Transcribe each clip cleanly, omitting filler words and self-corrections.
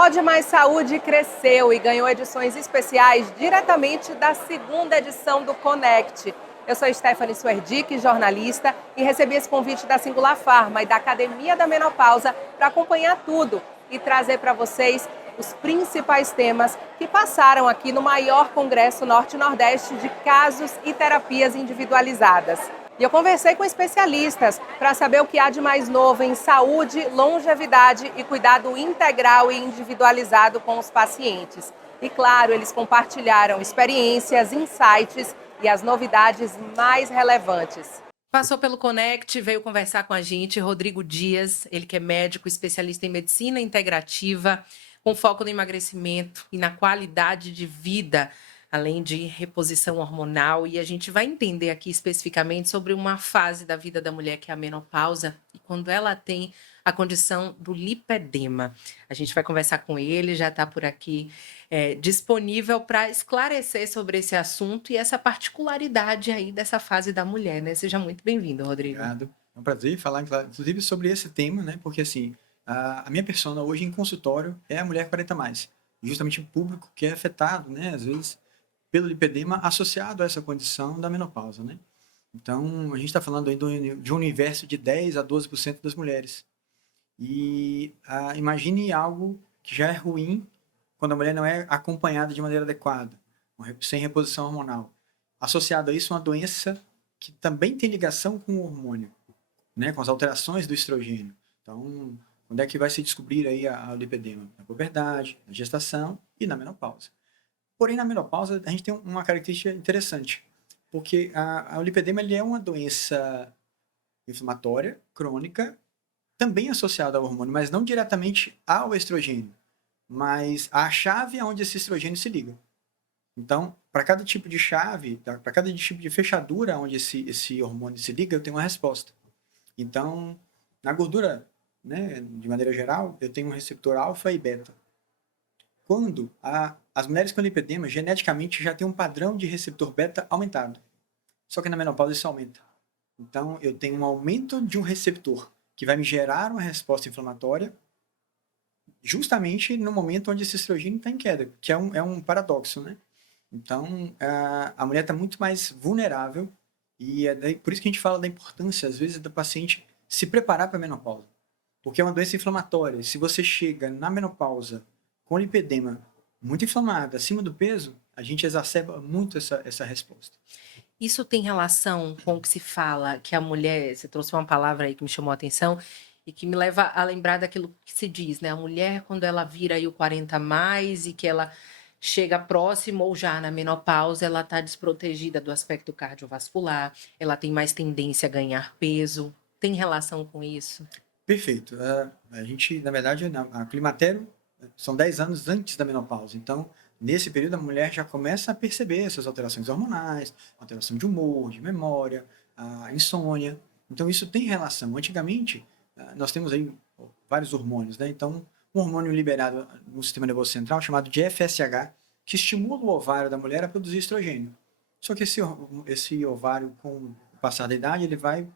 Pode Mais Saúde cresceu e ganhou edições especiais diretamente da segunda edição do Connect. Eu sou Stephanie Suerdick, jornalista, e recebi esse convite da Singular Pharma e da Academia da Menopausa para acompanhar tudo e trazer para vocês os principais temas que passaram aqui no maior congresso Norte-Nordeste de casos e terapias individualizadas. E eu conversei com especialistas para saber o que há de mais novo em saúde, longevidade e cuidado integral e individualizado com os pacientes. E claro, eles compartilharam experiências, insights e as novidades mais relevantes. Passou pelo Connect, veio conversar com a gente, Rodrigo Dias, ele que é médico, especialista em medicina integrativa, com foco no emagrecimento e na qualidade de vida, além de reposição hormonal. E a gente vai entender aqui especificamente sobre uma fase da vida da mulher que é a menopausa e quando ela tem a condição do lipedema. A gente vai conversar com ele, já está por aqui disponível para esclarecer sobre esse assunto e essa particularidade aí dessa fase da mulher, né? Seja muito bem-vindo, Rodrigo. Obrigado. É um prazer falar, inclusive, sobre esse tema, né? Porque, assim, a minha persona hoje em consultório é a mulher 40 mais. E justamente o público que é afetado, né? Às vezes, pelo lipedema associado a essa condição da menopausa, né? Então, a gente está falando aí de um universo de 10 a 12% das mulheres. E imagine algo que já é ruim quando a mulher não é acompanhada de maneira adequada, sem reposição hormonal. Associado a isso, uma doença que também tem ligação com o hormônio, né, com as alterações do estrogênio. Então, onde é que vai se descobrir aí o lipedema? Na puberdade, na gestação e na menopausa. Porém, na menopausa, a gente tem uma característica interessante, porque o lipedema ele é uma doença inflamatória, crônica, também associada ao hormônio, mas não diretamente ao estrogênio, mas à chave aonde esse estrogênio se liga. Então, para cada tipo de chave, para cada tipo de fechadura onde esse hormônio se liga, eu tenho uma resposta. Então, na gordura, né, de maneira geral, eu tenho um receptor alfa e beta. Quando as mulheres com lipedema, geneticamente, já têm um padrão de receptor beta aumentado. Só que na menopausa isso aumenta. Então, eu tenho um aumento de um receptor que vai me gerar uma resposta inflamatória justamente no momento onde esse estrogênio está em queda, que é um paradoxo, né? Então, a mulher está muito mais vulnerável e por isso que a gente fala da importância, às vezes, da paciente se preparar para a menopausa. Porque é uma doença inflamatória. Se você chega na menopausa com lipedema muito inflamado, acima do peso, a gente exacerba muito essa resposta. Isso tem relação com o que se fala, que a mulher, você trouxe uma palavra aí que me chamou a atenção e que me leva a lembrar daquilo que se diz, né? A mulher, quando ela vira aí o 40 a mais e que ela chega próximo ou já na menopausa, ela está desprotegida do aspecto cardiovascular, ela tem mais tendência a ganhar peso. Tem relação com isso? Perfeito. A gente, na verdade, a climatério são 10 anos antes da menopausa. Então, nesse período, a mulher já começa a perceber essas alterações hormonais, alteração de humor, de memória, a insônia. Então, isso tem relação. Antigamente, nós temos aí vários hormônios, né? Então, um hormônio liberado no sistema nervoso central, chamado de FSH, que estimula o ovário da mulher a produzir estrogênio. Só que esse ovário, com o passar da idade, ele vai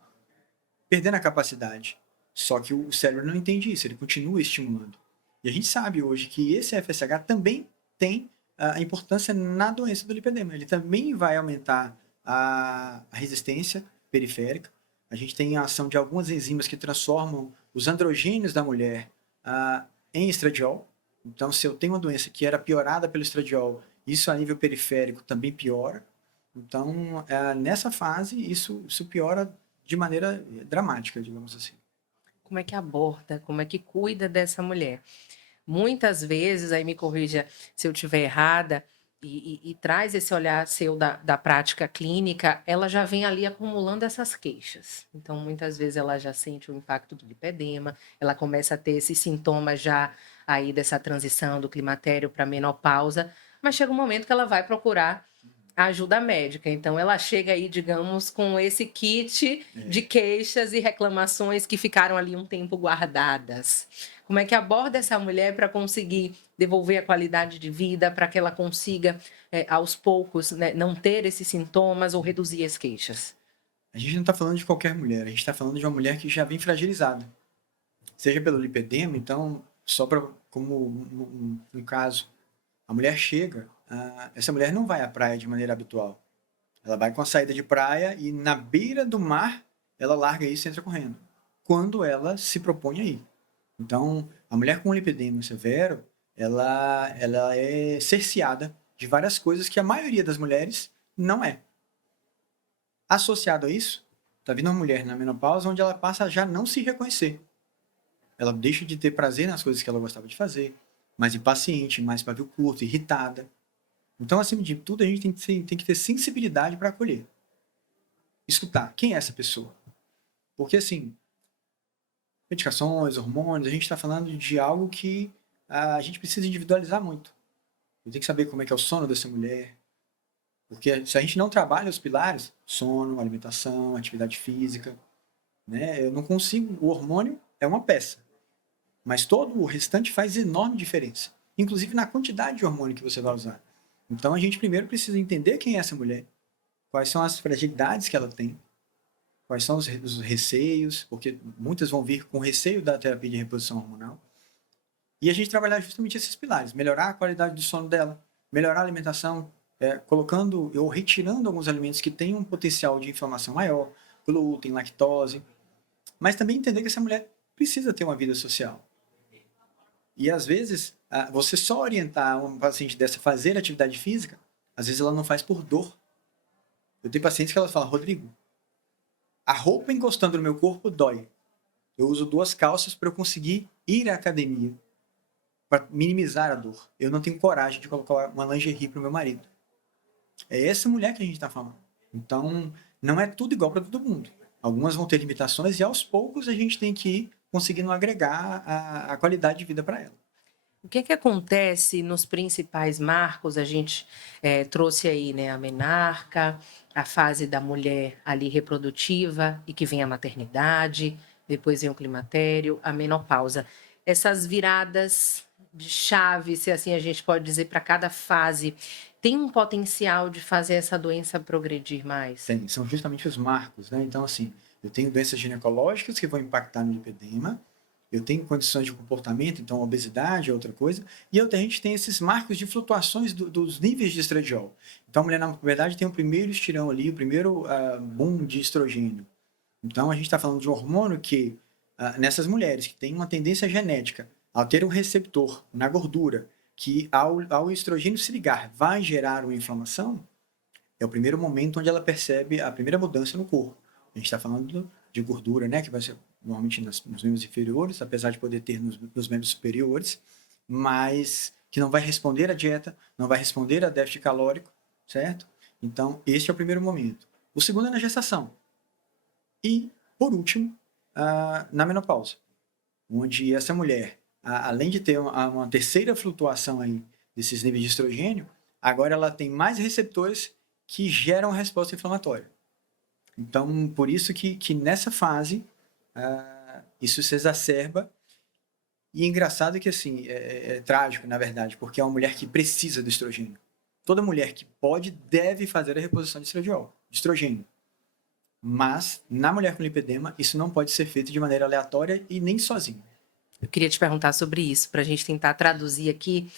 perdendo a capacidade. Só que o cérebro não entende isso, ele continua estimulando. E a gente sabe hoje que esse FSH também tem a importância na doença do lipedema. Ele também vai aumentar a resistência periférica. A gente tem a ação de algumas enzimas que transformam os androgênios da mulher em estradiol. Então, se eu tenho uma doença que era piorada pelo estradiol, isso a nível periférico também piora. Então, nessa fase, isso piora de maneira dramática, digamos assim. Como é que aborda, como é que cuida dessa mulher? Muitas vezes, aí me corrija se eu estiver errada, e traz esse olhar seu da prática clínica, ela já vem ali acumulando essas queixas. Então, muitas vezes ela já sente o impacto do lipedema, ela começa a ter esses sintomas já aí dessa transição do climatério para menopausa, mas chega um momento que ela vai procurar a ajuda médica. Então, ela chega aí, digamos, com esse kit de queixas e reclamações que ficaram ali um tempo guardadas. Como é que aborda essa mulher para conseguir devolver a qualidade de vida, para que ela consiga, aos poucos, né, não ter esses sintomas ou reduzir as queixas? A gente não está falando de qualquer mulher, a gente está falando de uma mulher que já vem fragilizada. Seja pelo lipedema, então, só para como um caso, a mulher chega, essa mulher não vai à praia de maneira habitual. Ela vai com a saída de praia e na beira do mar ela larga isso e entra correndo. Quando ela se propõe a ir. Então, a mulher com lipedema severo, ela é cerceada de várias coisas que a maioria das mulheres não é. Associado a isso, está vindo uma mulher na menopausa onde ela passa a já não se reconhecer. Ela deixa de ter prazer nas coisas que ela gostava de fazer, mais impaciente, mais pavio curto, irritada. Então, acima de tudo, a gente tem que ter sensibilidade para acolher. Escutar quem é essa pessoa. Porque, assim, medicações, hormônios, a gente está falando de algo que a gente precisa individualizar muito. Eu tenho que saber como é que é o sono dessa mulher. Porque se a gente não trabalha os pilares, sono, alimentação, atividade física, né, eu não consigo. O hormônio é uma peça. Mas todo o restante faz enorme diferença. Inclusive na quantidade de hormônio que você vai usar. Então a gente primeiro precisa entender quem é essa mulher, quais são as fragilidades que ela tem, quais são os receios, porque muitas vão vir com receio da terapia de reposição hormonal. E a gente trabalhar justamente esses pilares, melhorar a qualidade do sono dela, melhorar a alimentação, colocando ou retirando alguns alimentos que têm um potencial de inflamação maior, glúten, lactose, mas também entender que essa mulher precisa ter uma vida social. E às vezes, você só orientar um paciente dessa a fazer atividade física, às vezes ela não faz por dor. Eu tenho pacientes que elas falam, Rodrigo, a roupa encostando no meu corpo dói. Eu uso 2 calças para eu conseguir ir à academia, para minimizar a dor. Eu não tenho coragem de colocar uma lingerie para o meu marido. É essa mulher que a gente está falando. Então, não é tudo igual para todo mundo. Algumas vão ter limitações e aos poucos a gente tem que ir conseguindo agregar a qualidade de vida para ela. O que é que acontece nos principais marcos? A gente trouxe aí, né, a menarca, a fase da mulher ali reprodutiva e que vem a maternidade, depois vem o climatério, a menopausa. Essas viradas de chave, se assim a gente pode dizer, para cada fase, tem um potencial de fazer essa doença progredir mais? Tem, são justamente os marcos, né? Então, assim, eu tenho doenças ginecológicas que vão impactar no lipedema, eu tenho condições de comportamento, então obesidade é outra coisa, e a gente tem esses marcos de flutuações dos níveis de estradiol. Então, a mulher, na verdade, tem o primeiro estirão ali, o primeiro boom de estrogênio. Então, a gente está falando de um hormônio que, nessas mulheres que têm uma tendência genética ao ter um receptor na gordura, que ao estrogênio se ligar vai gerar uma inflamação, é o primeiro momento onde ela percebe a primeira mudança no corpo. A gente está falando de gordura, né, que vai ser normalmente nos membros inferiores, apesar de poder ter nos membros superiores, mas que não vai responder à dieta, não vai responder a déficit calórico, certo? Então, este é o primeiro momento. O segundo é na gestação. E, por último, na menopausa, onde essa mulher, além de ter uma terceira flutuação aí desses níveis de estrogênio, agora ela tem mais receptores que geram resposta inflamatória. Então, por isso que nessa fase, isso se exacerba. E é engraçado que, assim, é trágico, na verdade, porque é uma mulher que precisa do estrogênio. Toda mulher que pode, deve fazer a reposição de estrogênio. Mas, na mulher com lipedema, isso não pode ser feito de maneira aleatória e nem sozinho. Eu queria te perguntar sobre isso, para a gente tentar traduzir aqui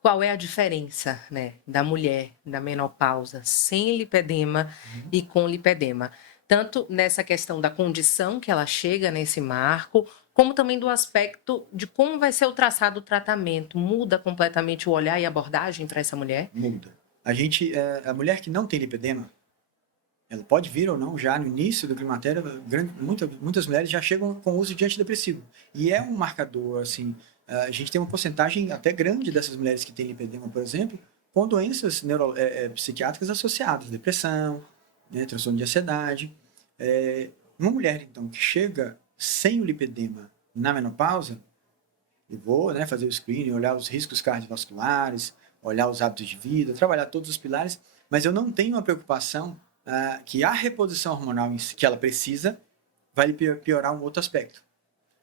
qual é a diferença, né, da mulher da menopausa sem lipedema e com lipedema. Tanto nessa questão da condição que ela chega nesse marco, como também do aspecto de como vai ser o traçado do tratamento. Muda completamente o olhar e abordagem para essa mulher? Muda. A mulher que não tem lipedema, ela pode vir ou não já no início do climatério, muitas mulheres já chegam com uso de antidepressivo. E é um marcador, assim, a gente tem uma porcentagem até grande dessas mulheres que têm lipedema, por exemplo, com doenças psiquiátricas associadas, depressão, né, transtorno de ansiedade. Uma mulher, então, que chega sem o lipedema na menopausa, eu vou, né, fazer o screening, olhar os riscos cardiovasculares, olhar os hábitos de vida, trabalhar todos os pilares, mas eu não tenho uma preocupação que a reposição hormonal que ela precisa vai piorar um outro aspecto.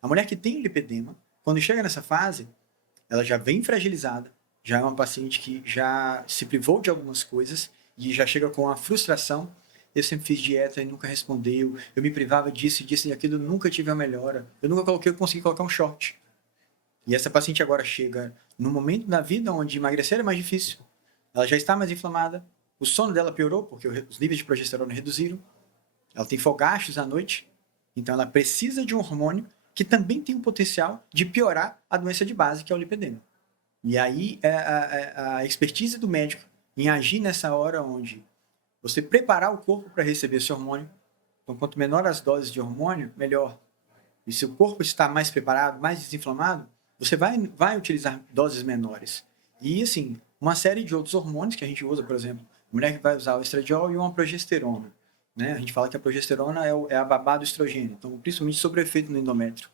A mulher que tem lipedema, quando chega nessa fase, ela já vem fragilizada, já é uma paciente que já se privou de algumas coisas e já chega com a frustração. Eu sempre fiz dieta e nunca respondeu, eu me privava disso e disso e aquilo, nunca tive a melhora, eu nunca consegui colocar um short. E essa paciente agora chega no momento da vida onde emagrecer é mais difícil, ela já está mais inflamada, o sono dela piorou porque os níveis de progesterona reduziram, ela tem fogachos à noite, então ela precisa de um hormônio que também tem o potencial de piorar a doença de base, que é o lipedema. E aí a expertise do médico em agir nessa hora onde você preparar o corpo para receber esse hormônio. Então, quanto menor as doses de hormônio, melhor. E se o corpo está mais preparado, mais desinflamado, você vai utilizar doses menores. E, assim, uma série de outros hormônios que a gente usa, por exemplo, a mulher que vai usar o estradiol e uma progesterona. Né? A gente fala que a progesterona é a babá do estrogênio, então, principalmente sobre o efeito no endométrio.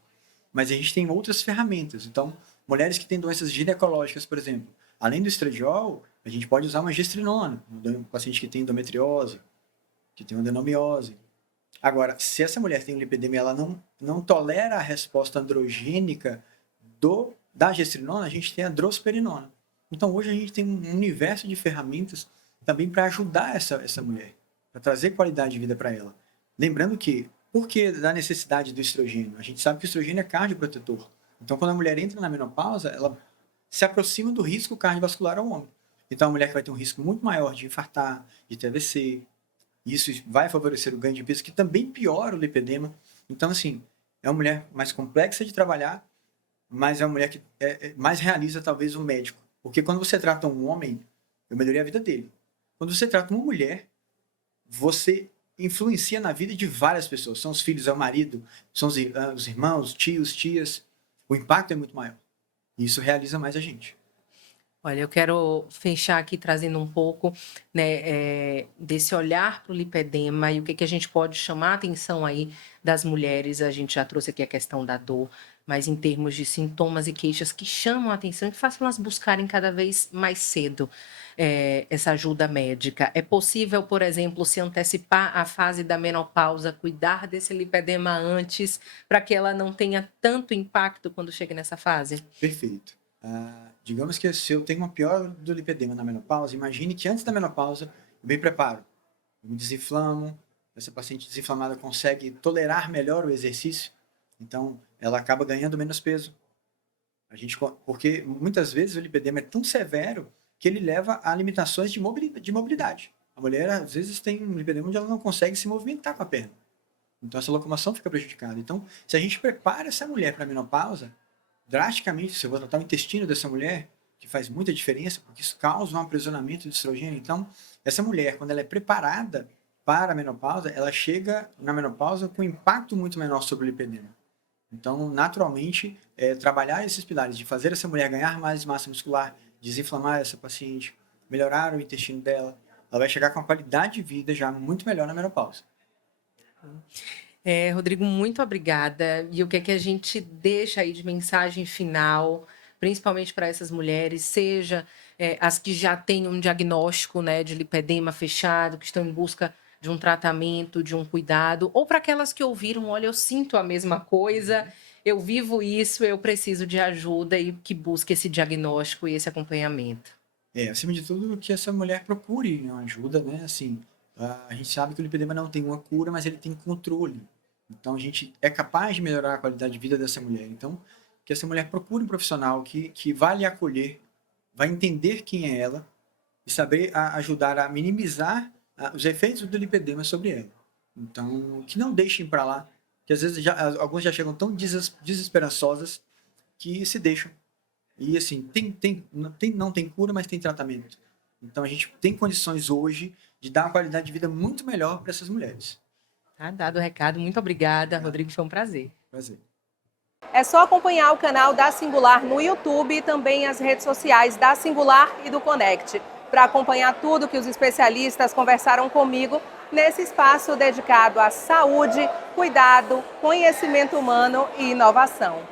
Mas a gente tem outras ferramentas. Então, mulheres que têm doenças ginecológicas, por exemplo, além do estradiol, a gente pode usar uma gestrinona, um paciente que tem endometriose, que tem uma adenomiose. Agora, se essa mulher tem um lipedema e ela não tolera a resposta androgênica da gestrinona, a gente tem a drosperinona. Então, hoje a gente tem um universo de ferramentas também para ajudar essa mulher, para trazer qualidade de vida para ela. Lembrando que, por que da necessidade do estrogênio? A gente sabe que o estrogênio é cardioprotetor. Então, quando a mulher entra na menopausa, ela se aproxima do risco cardiovascular ao homem. Então, a mulher que vai ter um risco muito maior de infartar, de ter AVC, isso vai favorecer o ganho de peso, que também piora o lipedema. Então, assim, é uma mulher mais complexa de trabalhar, mas é uma mulher que mais realiza, talvez, um médico. Porque quando você trata um homem, eu melhorei a vida dele. Quando você trata uma mulher, você influencia na vida de várias pessoas. São os filhos, é o marido, são os irmãos, tios, tias. O impacto é muito maior. E isso realiza mais a gente. Olha, eu quero fechar aqui trazendo um pouco, né, desse olhar para o lipedema e o que a gente pode chamar a atenção aí das mulheres. A gente já trouxe aqui a questão da dor, mas em termos de sintomas e queixas que chamam a atenção e que façam elas buscarem cada vez mais cedo essa ajuda médica. É possível, por exemplo, se antecipar à fase da menopausa, cuidar desse lipedema antes, para que ela não tenha tanto impacto quando chega nessa fase? Perfeito. Digamos que se eu tenho uma piora do lipedema na menopausa, imagine que antes da menopausa eu me preparo, eu me desinflamo, essa paciente desinflamada consegue tolerar melhor o exercício, então ela acaba ganhando menos peso. Porque muitas vezes o lipedema é tão severo que ele leva a limitações de mobilidade. A mulher às vezes tem um lipedema onde ela não consegue se movimentar com a perna. Então essa locomoção fica prejudicada. Então, se a gente prepara essa mulher para a menopausa, drasticamente, se eu vou tratar o intestino dessa mulher, que faz muita diferença, porque isso causa um aprisionamento de estrogênio. Então, essa mulher, quando ela é preparada para a menopausa, ela chega na menopausa com um impacto muito menor sobre o lipedema. Então, naturalmente, trabalhar esses pilares de fazer essa mulher ganhar mais massa muscular, desinflamar essa paciente, melhorar o intestino dela, ela vai chegar com uma qualidade de vida já muito melhor na menopausa. Rodrigo, muito obrigada. E o que a gente deixa aí de mensagem final, principalmente para essas mulheres, seja as que já têm um diagnóstico, né, de lipedema fechado, que estão em busca de um tratamento, de um cuidado, ou para aquelas que ouviram, olha, eu sinto a mesma coisa, eu vivo isso, eu preciso de ajuda, e que busque esse diagnóstico e esse acompanhamento. Acima de tudo, que essa mulher procure uma ajuda, né? Assim, a gente sabe que o lipedema não tem uma cura, mas ele tem controle. Então, a gente é capaz de melhorar a qualidade de vida dessa mulher. Então, que essa mulher procure um profissional que vai lhe acolher, vai entender quem é ela e saber ajudar a minimizar os efeitos do lipedema sobre ela. Então, que não deixem para lá, que às vezes alguns já chegam tão desesperançosas que se deixam. E assim, não tem cura, mas tem tratamento. Então, a gente tem condições hoje de dar uma qualidade de vida muito melhor para essas mulheres. Tá dado o recado. Muito obrigada, Rodrigo. Foi um prazer. Prazer. É só acompanhar o canal da Singular no YouTube e também as redes sociais da Singular e do Conect, para acompanhar tudo que os especialistas conversaram comigo nesse espaço dedicado à saúde, cuidado, conhecimento humano e inovação.